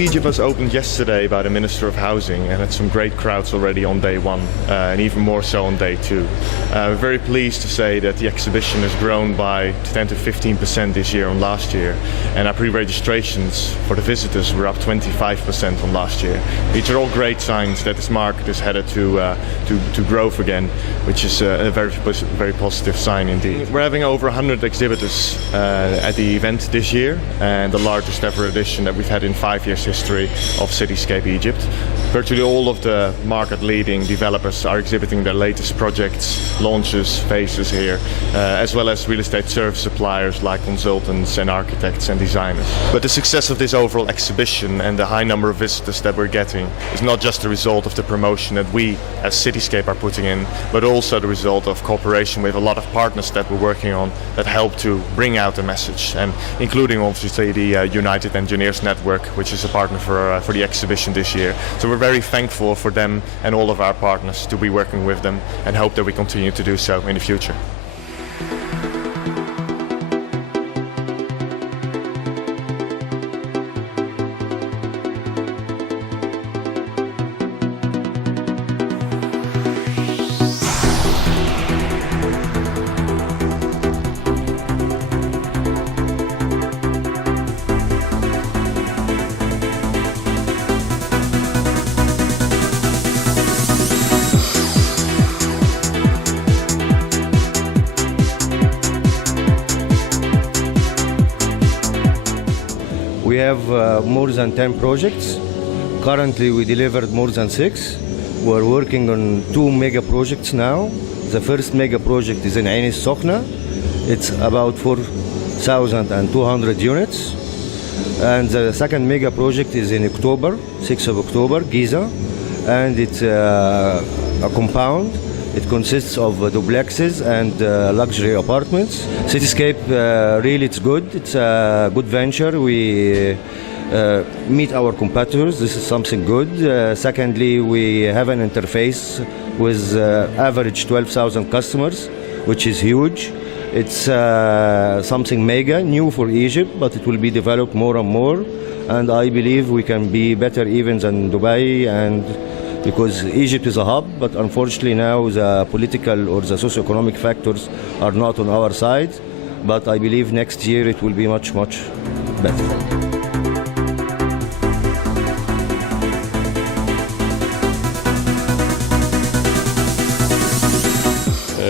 Egypt was opened yesterday by the Minister of Housing and had some great crowds already on day one and even more so on day two. We're very pleased to say that the exhibition has grown by 10 to 15% this year on last year, and our pre-registrations for the visitors were up 25% on last year. These are all great signs that this market is headed to growth again, which is a very positive sign indeed. We're having over 100 exhibitors at the event this year, and the largest ever edition that we've had in 5 years history of Cityscape Egypt. Virtually all of the market-leading developers are exhibiting their latest projects, launches, phases here, as well as real estate service suppliers like consultants and architects and designers. But the success of this overall exhibition and the high number of visitors that we're getting is not just the result of the promotion that we as Cityscape are putting in, but also the result of cooperation with a lot of partners that we're working on that help to bring out the message, and including obviously the United Engineers Network, which is a partner for the exhibition this year. So we're very thankful for them and all of our partners to be working with them, and hope that we continue to do so in the future. We have more than 10 projects. Currently we delivered more than 6. We're working on 2 mega projects now. The first mega project is in Ain al-Sokhna. It's about 4,200 units. And the second mega project is in October, 6th of October, Giza. And it's a compound. It consists of duplexes and luxury apartments. Cityscape, really it's good. It's a good venture. We meet our competitors. This is something good. Secondly, we have an interface with average 12,000 customers, which is huge. It's something mega, new for Egypt, but it will be developed more and more. And I believe we can be better even than Dubai, and because Egypt is a hub, but unfortunately now the political or the socio-economic factors are not on our side. But I believe next year it will be much, much better.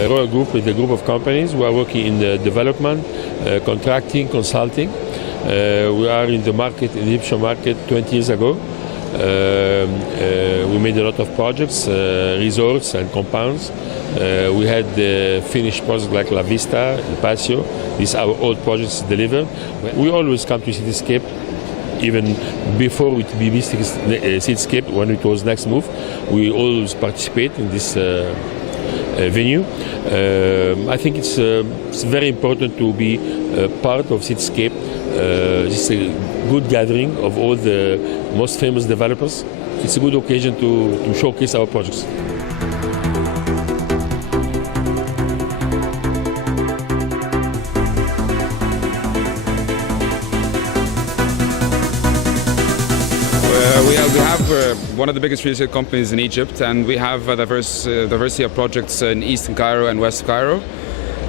Royal Group is a group of companies who are working in the development, contracting, consulting. We are in the market, in the Egyptian market 20 years ago. We made a lot of projects, resorts and compounds. We had finished projects like La Vista, El Patio. These are our old projects delivered. We always come to Cityscape, even before it be Cityscape, when it was Next Move. We always participate in this venue. I think it's very important to be part of Cityscape. It's a good gathering of all the most famous developers. It's a good occasion to showcase our projects. We have one of the biggest real estate companies in Egypt, and we have a diversity of projects in Eastern Cairo and West Cairo.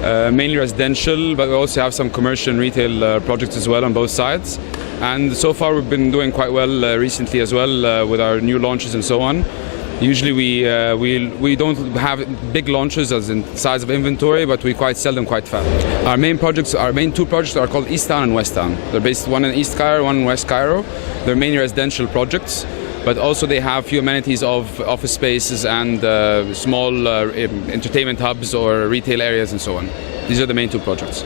Mainly residential, but we also have some commercial and retail projects as well on both sides. And so far we've been doing quite well recently as well with our new launches and so on. Usually we don't have big launches as in size of inventory, but we quite sell them quite fast. Our main 2 projects are called East Town and West Town. They're based one in East Cairo, one in West Cairo. They're mainly residential projects, but also they have few amenities of office spaces and small entertainment hubs or retail areas and so on. These are the main 2 projects.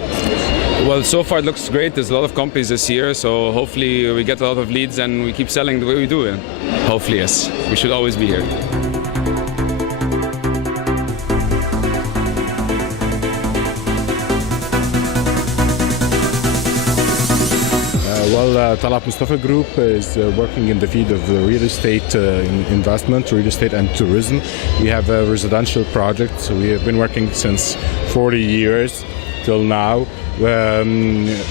Well, so far it looks great. There's a lot of companies this year, so hopefully we get a lot of leads and we keep selling the way we do. Hopefully, yes. We should always be here. Talat Mustafa Group is working in the field of real estate investment, real estate and tourism. We have residential projects. We have been working since 40 years till now.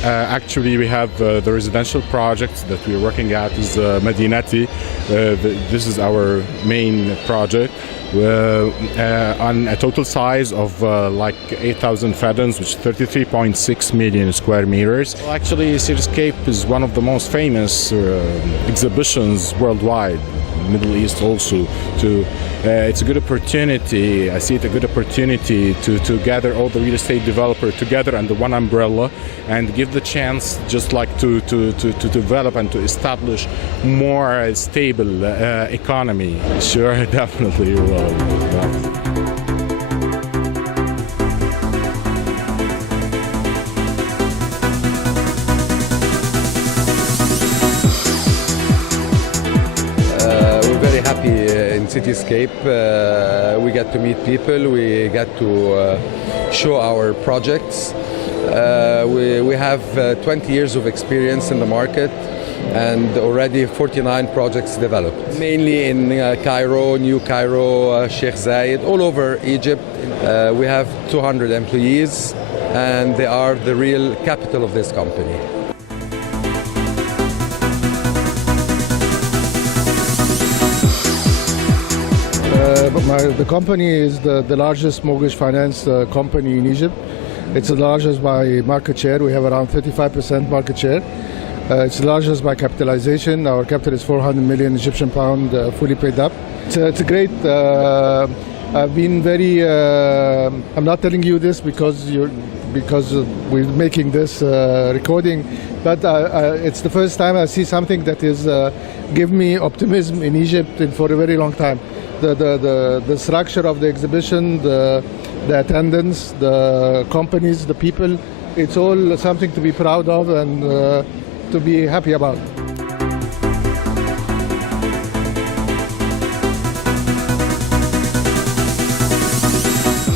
Actually, we have the residential project that we're working at is Madinati. This is our main project. On a total size of like 8,000 fadans, which is 33.6 million square meters. Well, actually, Cityscape is one of the most famous exhibitions worldwide. Middle East also. It's a good opportunity. I see it a good opportunity to gather all the real estate developers together under one umbrella and give the chance just like to develop and to establish more stable economy. Sure, definitely will. Very happy in Cityscape. We get to meet people, we get to show our projects. We have 20 years of experience in the market and already 49 projects developed. Mainly in Cairo, New Cairo, Sheikh Zayed, all over Egypt. We have 200 employees and they are the real capital of this company. The company is the largest mortgage finance company in Egypt. It's the largest by market share. We have around 35% market share. It's the largest by capitalization. Our capital is 400 million Egyptian pound, fully paid up. It's a great. I've been very. I'm not telling you this because we're making this recording, but it's the first time I see something that is give me optimism in Egypt for a very long time. The structure of the exhibition, the attendance, the companies, the people, it's all something to be proud of and to be happy about.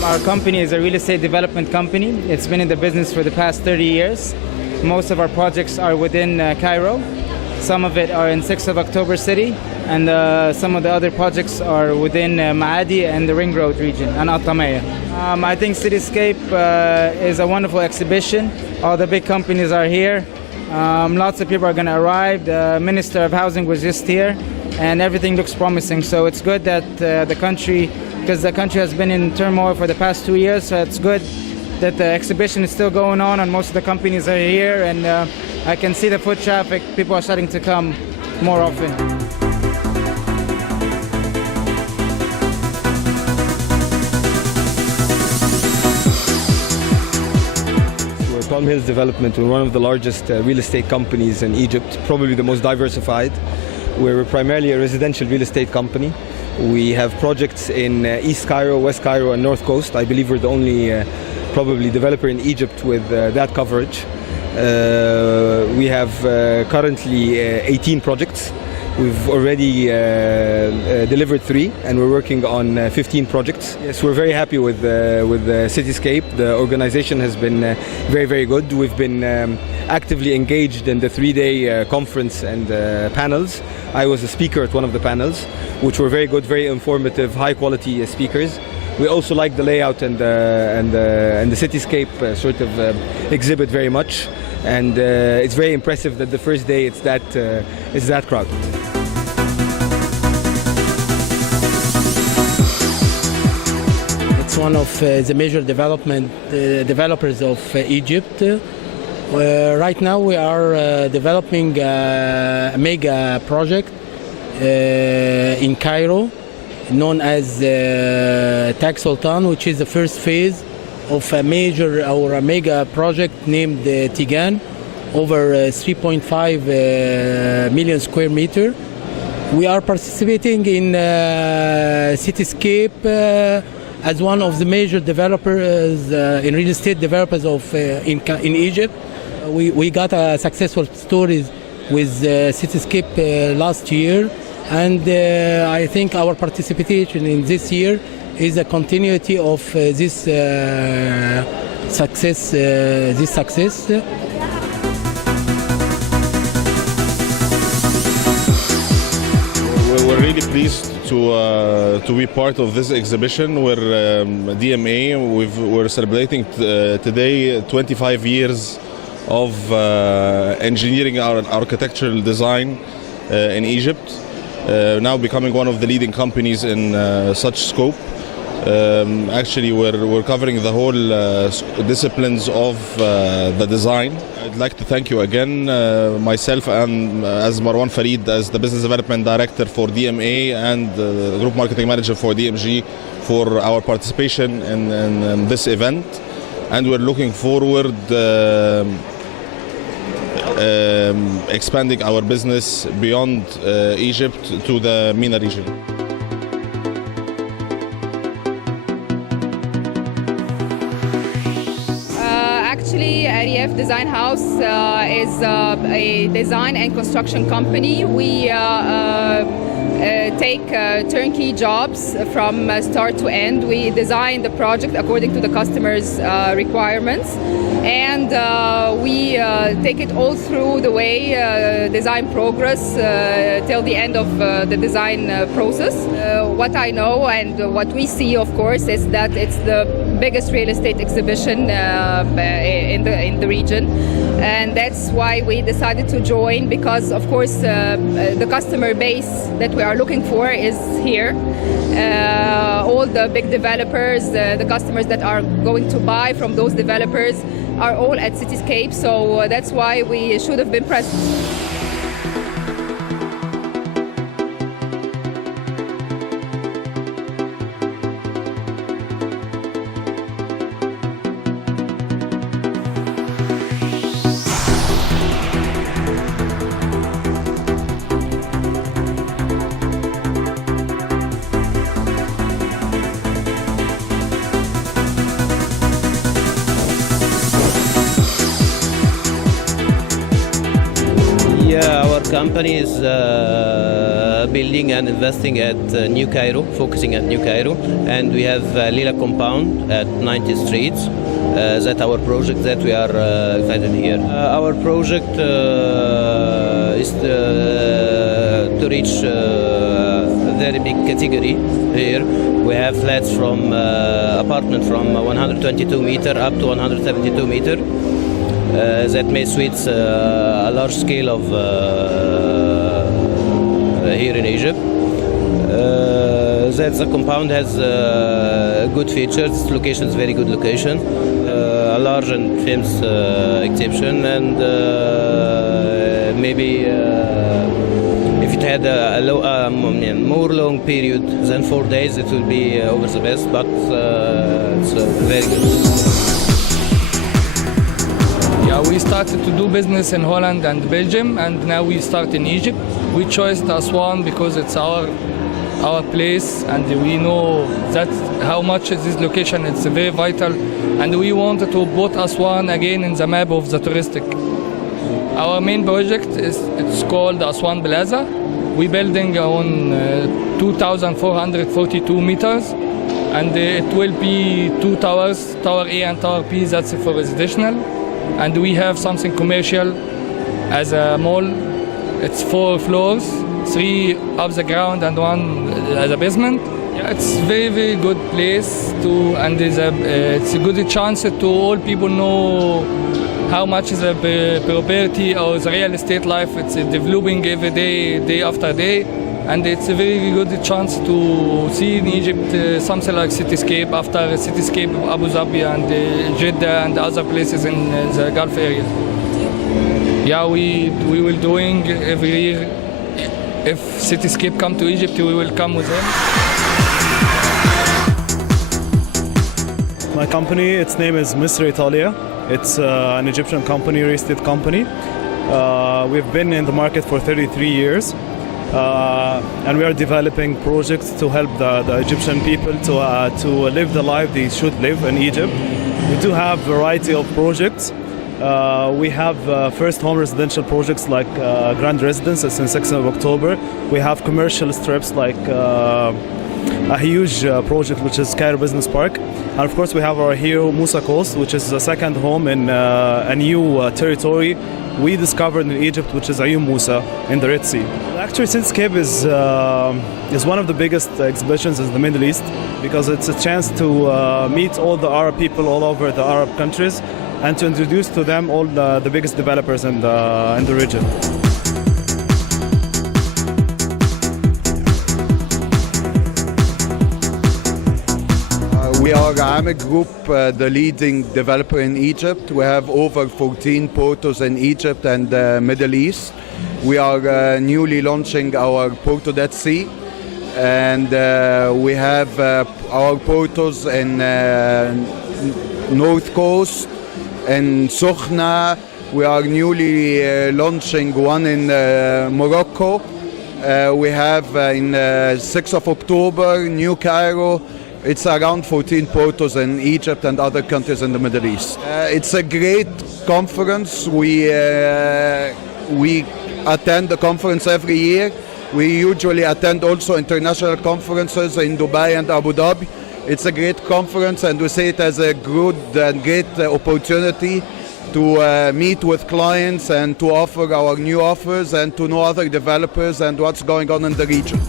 Our company is a real estate development company. It's been in the business for the past 30 years. Most of our projects are within Cairo. Some of it are in 6th of October City, and some of the other projects are within Maadi and the Ring Road region, and Al-Tamaya. I think Cityscape is a wonderful exhibition. All the big companies are here. Lots of people are going to arrive. The Minister of Housing was just here, and everything looks promising. So it's good that the country, because the country has been in turmoil for the past 2 years, so it's good that the exhibition is still going on and most of the companies are here, and I can see the foot traffic. People are starting to come more often. Palm Hills Development, we're one of the largest real estate companies in Egypt, probably the most diversified. We're primarily a residential real estate company. We have projects in East Cairo, West Cairo and North Coast. I believe we're the only probably developer in Egypt with that coverage. We have currently 18 projects. We've already delivered 3 and we're working on 15 projects. Yes, we're very happy with Cityscape. The organization has been very, very good. We've been actively engaged in the 3-day conference and panels. I was a speaker at one of the panels, which were very good, very informative, high quality speakers. We also like the layout and the Cityscape sort of exhibit very much, and it's very impressive that the first day it's that crowded. It's one of the major developers of Egypt. Right now we are developing a mega project in Cairo, known as Tag Sultan, which is the first phase of a major or a mega project named Tigan, over 3.5 million square meter. We are participating in Cityscape as one of the major developers in real estate developers in Egypt. We got a successful stories with Cityscape last year, and I think our participation in this year is a continuity of this success. We're really pleased to be part of this exhibition. We're DMA. We're celebrating today 25 years of engineering and architectural design in Egypt. Now becoming one of the leading companies in such scope. Actually, we're covering the whole disciplines of the design. I'd like to thank you again, myself and as Marwan Farid, as the Business Development Director for DMA and the Group Marketing Manager for DMG, for our participation in this event. And we're looking forward expanding our business beyond Egypt to the MENA region. Actually, Arief Design House is a design and construction company. We take turnkey jobs from start to end. We design the project according to the customer's requirements, and we take it all through the way design progress till the end of the design process. What I know and what we see, of course, is that it's the biggest real estate exhibition in the region, and that's why we decided to join, because of course the customer base that we are looking for is here. All the big developers, the customers that are going to buy from those developers are all at Cityscape, so that's why we should have been present. Our company is building and investing at New Cairo, focusing at New Cairo, and we have Lila compound at 90th Street. That's our project that we are invited here. Our project is to reach a very big category here. We have flats from apartment from 122 meter up to 172 meter. That may suit a large scale of here in Egypt. That the compound has good features. Location is very good location. A large and famous exhibition, and maybe if it had a more long period than 4 days, it will be over the best. But it's very good. Yeah, we started to do business in Holland and Belgium, and now we start in Egypt. We chose Aswan because it's our place, and we know that how much is this location. It's very vital, and we wanted to put Aswan again in the map of the touristic. Our main project it's called Aswan Plaza. We're building on 2,442 meters, and it will be 2 towers, Tower A and Tower B. That's for residential. And we have something commercial as a mall. It's 4 floors, 3 up the ground and 1 as a basement. Yeah, it's very good place to, and it's a good chance to all people know how much is the property or the real estate life. It's developing every day, day after day, and it's a very good chance to see in Egypt something like Cityscape after Cityscape Abu Dhabi and Jeddah and other places in the Gulf area. Yeah, we will doing every year. If Cityscape come to Egypt, we will come with them. My company, its name is Misr Italia. It's an Egyptian company, real estate company. We've been in the market for 33 years. And we are developing projects to help the Egyptian people to live the life they should live in Egypt. We do have a variety of projects. We have first home residential projects like Grand Residence, it's in 6th of October. We have commercial strips like a huge project which is Cairo Business Park. And of course we have our hero Musa Coast, which is a second home in a new territory we discovered in Egypt, which is Ayun Musa in the Red Sea. Actually, Cityscape is one of the biggest exhibitions in the Middle East because it's a chance to meet all the Arab people all over the Arab countries and to introduce to them all the biggest developers in the region. We are Amek Group, the leading developer in Egypt. We have over 14 portos in Egypt and the Middle East. We are newly launching our Porto Dead Sea, and we have our portos in North Coast, in Sokhna. We are newly launching one in Morocco. We have in 6th of October, New Cairo. It's around 14 portos in Egypt and other countries in the Middle East. It's a great conference. We attend the conference every year. We usually attend also international conferences in Dubai and Abu Dhabi. It's a great conference, and we see it as a good and great opportunity to meet with clients and to offer our new offers and to know other developers and what's going on in the region.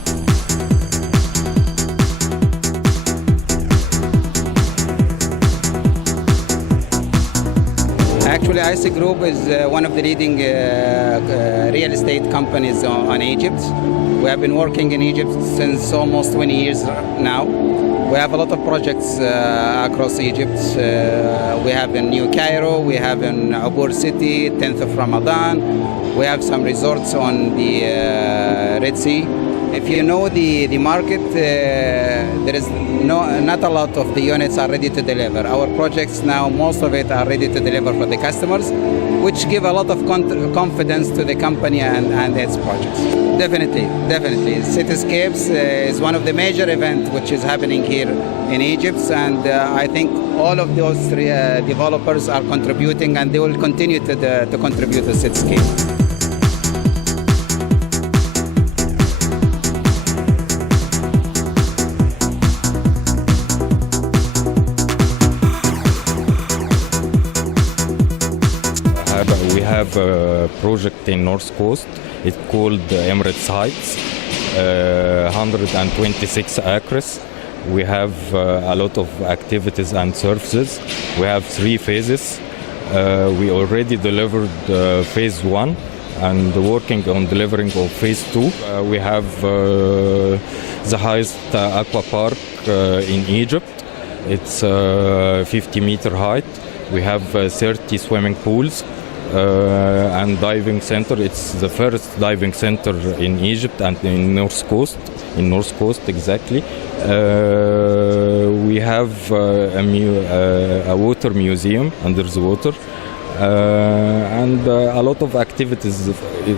Actually, IC Group is one of the leading real estate companies on Egypt. We have been working in Egypt since almost 20 years now. We have a lot of projects across Egypt. We have in New Cairo, we have in Abur City, 10th of Ramadan. We have some resorts on the Red Sea. If you know the market, there is not a lot of the units are ready to deliver. Our projects now, most of it are ready to deliver for the customers, which give a lot of confidence to the company and its projects. Definitely. Cityscapes is one of the major events which is happening here in Egypt, and I think all of those developers are contributing, and they will continue to contribute to Cityscape. We have a project in North Coast. It's called Emirates Heights, 126 acres. We have a lot of activities and services. We have 3 phases. We already delivered phase 1 and working on delivering of phase 2. We have the highest aqua park in Egypt. It's 50-meter height. We have 30 swimming pools. And diving center. It's the first diving center in Egypt and in North Coast. Exactly. We have a water museum under the water, and a lot of activities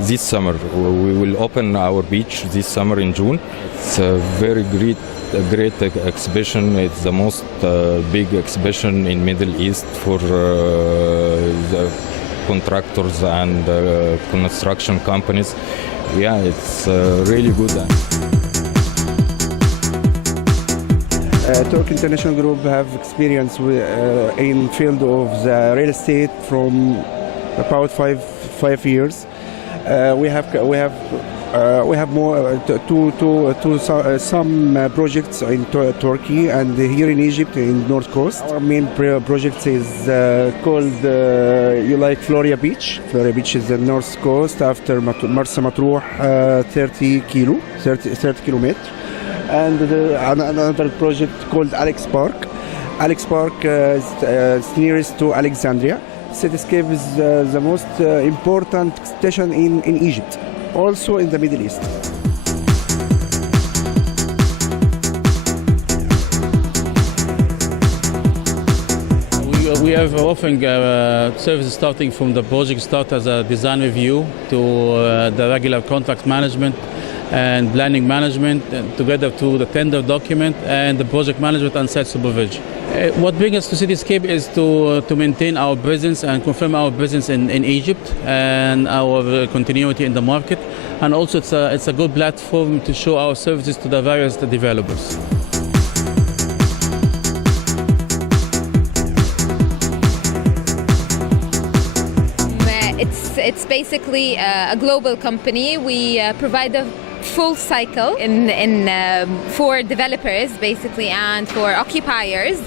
this summer. We will open our beach this summer in June. It's a very great exhibition. It's the most big exhibition in Middle East for the contractors and construction companies. Yeah, it's really good. Turk International Group have experience in field of the real estate from about five years. We have more some projects in Turkey and here in Egypt in North Coast. Our main project is called Floria Beach. Floria Beach is the North Coast after Marsa Matruh, 30 kilometers. And another project called Alex Park. Alex Park is nearest to Alexandria. Cityscape is the most important station in Egypt, also in the Middle East. We have offering services starting from the project start as a design review to the regular contract management and planning management, together to the tender document and the project management and site supervision. What brings us to Cityscape is to maintain our presence and confirm our presence in Egypt and our continuity in the market. And also it's a good platform to show our services to the various developers. It's basically a global company. We provide a full cycle for developers basically and for occupiers,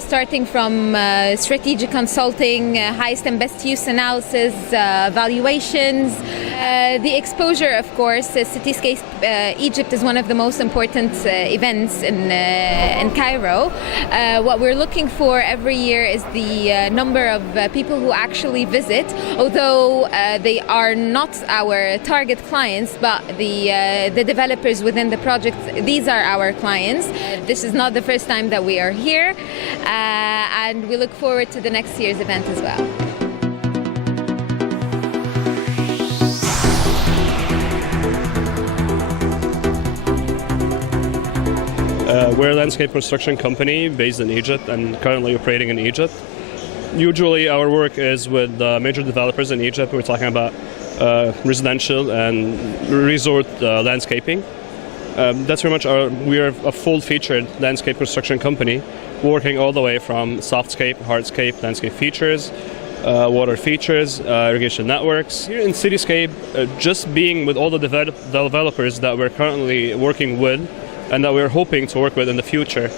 starting from strategic consulting, highest and best use analysis, valuations, the exposure, of course. Cityscape Egypt is one of the most important events in Cairo. What we're looking for every year is the number of people who actually visit, although they are not our target clients, but the developers within the project. These are our clients. This is not the first time that we are here, and we look forward to the next year's event as well. We're a landscape construction company based in Egypt and currently operating in Egypt. Usually our work is with major developers in Egypt. We're talking about residential and resort landscaping. That's very much we are a full-featured landscape construction company, working all the way from softscape, hardscape, landscape features, water features, irrigation networks. Here in Cityscape, just being with all the developers that we're currently working with and that we're hoping to work with in the future,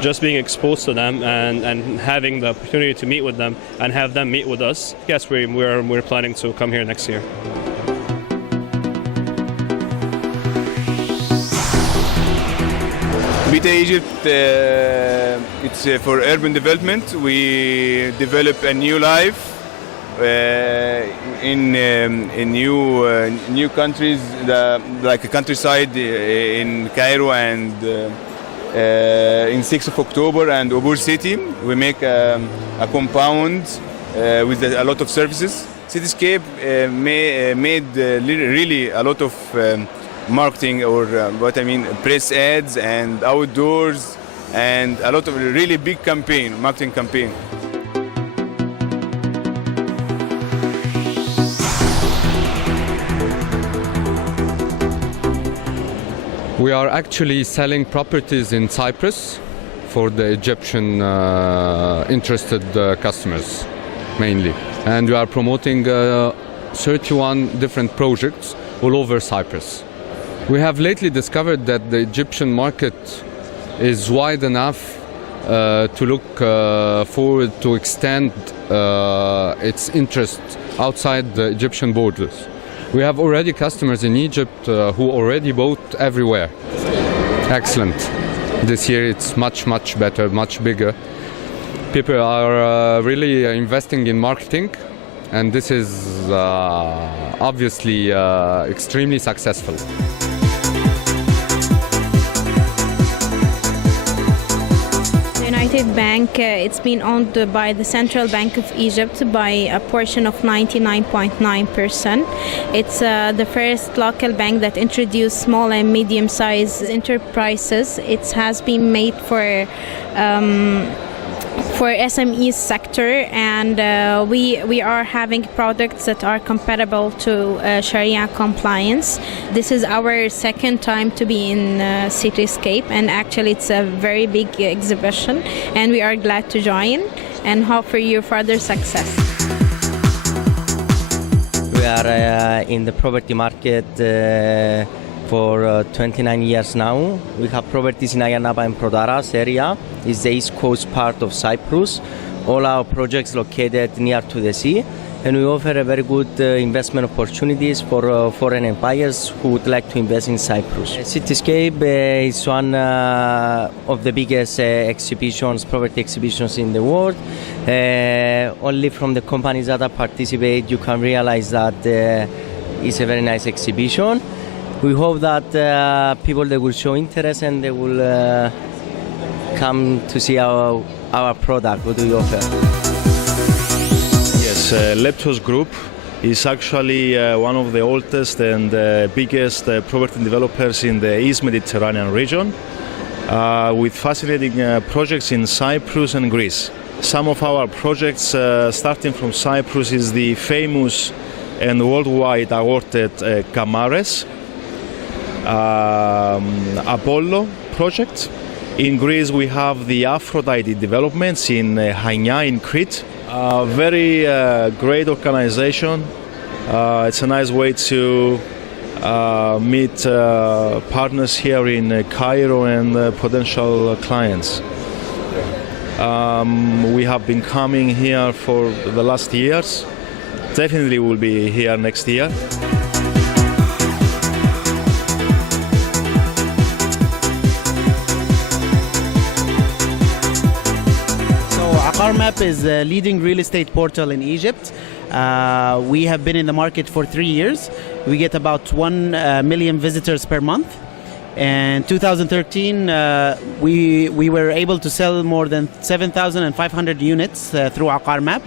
just being exposed to them and having the opportunity to meet with them and have them meet with us. Yes, we're planning to come here next year. Beta Egypt, it's for urban development. We develop a new life in new countries, like a countryside in Cairo and in 6th of October and Obur City. We make a compound with a lot of services. Cityscape made really a lot of marketing, or press ads and outdoors, and a lot of really big marketing campaign. We are actually selling properties in Cyprus for the Egyptian interested customers mainly. And we are promoting 31 different projects all over Cyprus. We have lately discovered that the Egyptian market is wide enough to look forward to extend its interest outside the Egyptian borders. We have already customers in Egypt who already bought everywhere. Excellent. This year it's much better, much bigger. People are really investing in marketing, and this is obviously extremely successful. United Bank, it's been owned by the Central Bank of Egypt by a portion of 99.9%. It's the first local bank that introduced small and medium-sized enterprises. It has been made for SME sector, and we are having products that are compatible to Sharia compliance. This is our second time to be in Cityscape, and actually it's a very big exhibition, and we are glad to join and hope for your further success. We are in the property market for 29 years now. We have properties in Ayia Napa and Prodaras area. It's the east coast part of Cyprus. All our projects located near to the sea, and we offer a very good investment opportunities for foreign buyers who would like to invest in Cyprus. Cityscape is one of the biggest property exhibitions in the world. Only from the companies that participate you can realize that it's a very nice exhibition. We hope that people they will show interest and they will come to see our product. What do we offer? Yes, Leptos Group is actually one of the oldest and biggest property developers in the East Mediterranean region, with fascinating projects in Cyprus and Greece. Some of our projects starting from Cyprus is the famous and worldwide awarded Kamares Apollo project. In Greece we have the Aphrodite developments in Hania in Crete. Very great organization It's a nice way to meet partners here in Cairo and potential clients. We have been coming here for the last years. Definitely will be here next year. AqarMap is a leading real estate portal in Egypt. We have been in the market for 3 years. We get about 1 million visitors per month. In 2013, we were able to sell more than 7,500 units through AqarMap.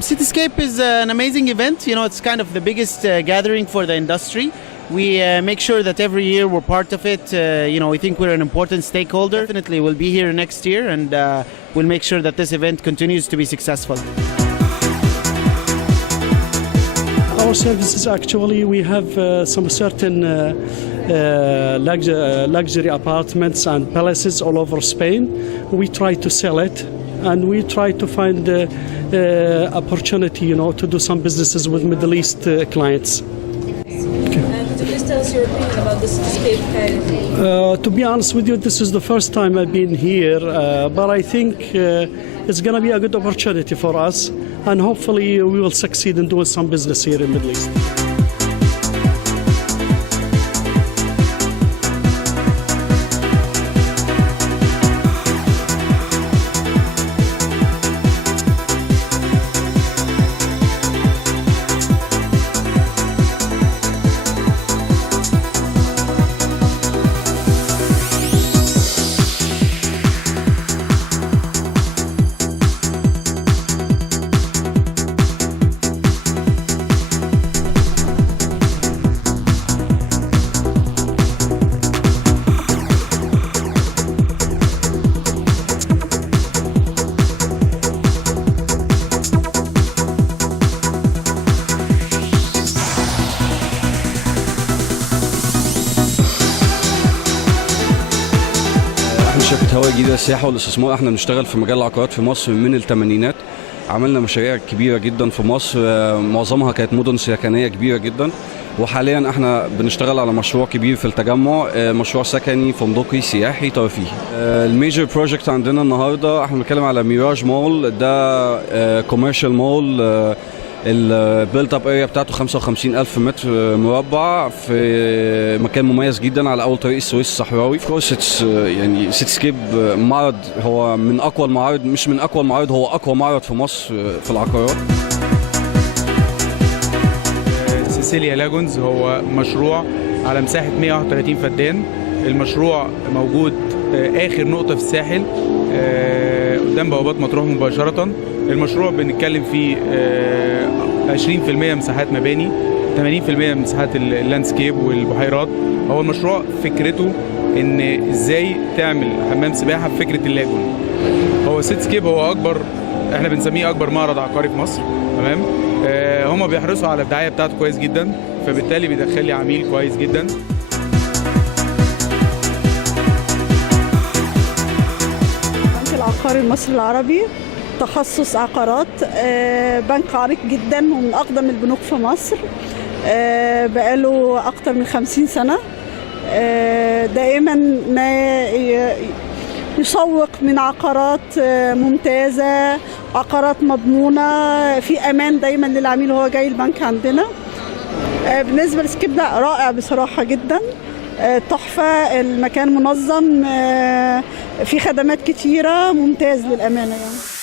Cityscape is an amazing event. You know, it's kind of the biggest gathering for the industry. We make sure that every year we're part of it. You know, we think we're an important stakeholder. Definitely we'll be here next year, and we'll make sure that this event continues to be successful. Our services, actually, we have some certain luxury apartments and palaces all over Spain. We try to sell it, and we try to find opportunity, you know, to do some businesses with Middle East clients. Could you please tell us your opinion about the Cityscape Cairo? To be honest with you, this is the first time I've been here, but I think it's going to be a good opportunity for us, and hopefully we will succeed in doing some business here in the Middle East. شركة هواء جديدة للسياحة والاستثمار. احنا بنشتغل في مجال العقارات في مصر من الثمانينات. عملنا مشاريع كبيرة جدا في مصر، معظمها كانت مدن سكنية كبيرة جدا، وحاليا احنا بنشتغل على مشروع كبير في التجمع، مشروع سكني فندقي سياحي ترفيهي. الميجر بروجكت عندنا النهارده احنا بنتكلم على ميراج مول. ده كوميرشال مول، البيلت اب اريا بتاعته 55,000 متر مربع في مكان مميز جدا على اول طريق السويس الصحراوي. اوف كورس يعني سيتيسكيب معرض هو من اقوى المعارض، مش من اقوى المعارض، هو اقوى معرض في مصر في العقارات. سيسيليا لاجونز هو مشروع على مساحه 131 فدان. المشروع موجود اخر نقطه في الساحل قدام بوابات مطروح مباشره. المشروع بنتكلم فيه 20% مساحات مباني، 80% مساحات اللاندسكيب والبحيرات. هو المشروع فكرته ان ازاي تعمل حمام سباحه بفكره اللاجون. هو سيتيسكيب هو اكبر، احنا بنسميه اكبر معرض عقاري في مصر، تمام. هم بيحرصوا على الدعايه بتاعته كويس جدا، فبالتالي بيدخل لي عميل كويس جدا. البنك العقاري المصري العربي تخصص عقارات، بنك عريق جدا ومن أقدم البنوك في مصر، بقاله أكتر من 50 سنة. دائما ما يسوق من عقارات ممتازة، عقارات مضمونة، في أمان دايما للعميل وهو جاي البنك عندنا. بالنسبة لسكيب ده رائع بصراحة جدا، تحفة، المكان منظم، في خدمات كتيرة، ممتاز للأمانة يعني.